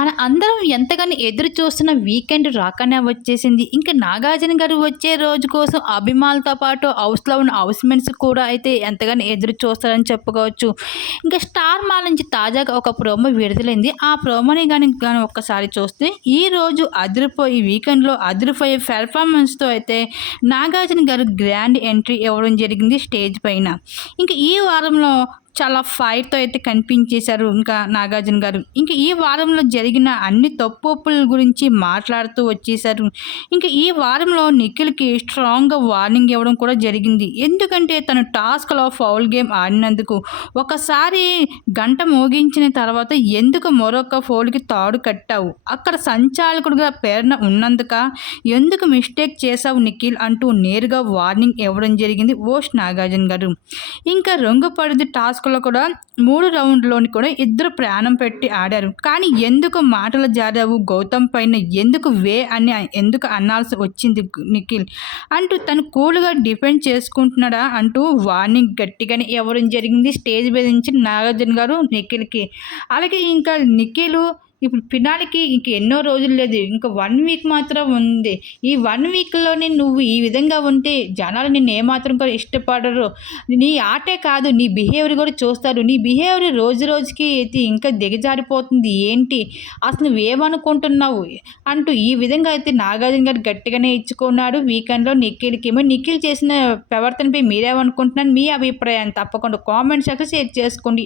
మన అందరం ఎంతగానో ఎదురు చూస్తున్న వీకెండ్ రాకనే వచ్చేసింది. ఇంకా 'నాగార్జున' గారు వచ్చే రోజు కోసం అభిమానులతో పాటు హౌస్‌లో ఉన్న హౌస్‌మేట్స్ కూడా అయితే ఎంతగానో ఎదురు చూస్తారని చెప్పుకోవచ్చు. ఇంకా 'స్టార్ మా' నుంచి తాజాగా ఒక ప్రోమో విడుదలైంది. ఆ ప్రోమోని గాని ఒక్కసారి చూస్తే ఈరోజు ఈ వీకెండ్‌లో అదిరిపోయే పెర్ఫార్మన్స్‌తో అయితే 'నాగార్జున' గారు గ్రాండ్ ఎంట్రీ ఇవ్వడం జరిగింది స్టేజ్ పైన. ఇంక ఈ వారంలో చాలా ఫైట్‌తో అయితే కనిపించేశారు ఇంకా 'నాగార్జున' గారు. ఇంక ఈ వారంలో జరిగిన అన్ని తప్పొప్పుల గురించి మాట్లాడుతూ వచ్చేశారు. ఇంక ఈ వారంలో నిఖిల్‌కి స్ట్రాంగ్‌గా వార్నింగ్ ఇవ్వడం కూడా జరిగింది. ఎందుకంటే తను టాస్క్‌లో ఫౌల్ గేమ్ ఆడినందుకు. ఒకసారి గంట మోగించిన తర్వాత ఎందుకు మరొక ఫౌల్‌కి తాడు కట్టావు? అక్కడ సంచాలకుడిగా ప్రేరణ ఉన్నందుక? ఎందుకు మిస్టేక్ చేశావు నిఖిల్ అంటూ నేరుగా వార్నింగ్ ఇవ్వడం జరిగింది హోస్ట్ 'నాగార్జున' గారు. ఇంకా రంగుపడిది టాస్క్‌లో కూడా 3 రౌండ్‌లోని కూడా ఇద్దరు ప్రాణం పెట్టి ఆడారు. కానీ ఎందుకు మాటలు జారావు గౌతమ్ పైన ఎందుకు అని ఎందుకు అనాల్సి వచ్చింది నిఖిల్ అంటూ తను కూల్‌గా డిఫెండ్ చేసుకుంటున్నాడా అంటూ వార్నింగ్ గట్టిగానే ఇవ్వడం జరిగింది స్టేజ్ మీద నుంచి 'నాగార్జున' గారు నిఖిల్‌కి. అలాగే ఇంకా నిఖిల్ ఇప్పుడు ఫినాల్‌కి ఇంక ఎన్నో రోజులు లేదు. ఇంక 1 వీక్ మాత్రం ఉంది. ఈ 1 వీక్‌లోనే నువ్వు ఈ విధంగా ఉంటే జనాలు నిన్ను ఏమాత్రం కూడా ఇష్టపడరు. నీ ఆటే కాదు నీ బిహేవియర్ కూడా చూస్తారు. నీ బిహేవియర్ రోజు రోజుకి అయితే ఇంకా దిగజారిపోతుంది. ఏంటి? అసలు నువ్వేమనుకుంటున్నావు? అంటూ ఈ విధంగా అయితే 'నాగార్జున' గారు గట్టిగానే ఇచ్చుకున్నాడు వీకెండ్‌లో నిఖిల్‌కి. మరి నిఖిల్ చేసిన ప్రవర్తనపై మీరేమనుకుంటున్నారు? మీ అభిప్రాయాన్ని తప్పకుండా కామెంట్ సెక్షన్‌లో షేర్ చేసుకోండి.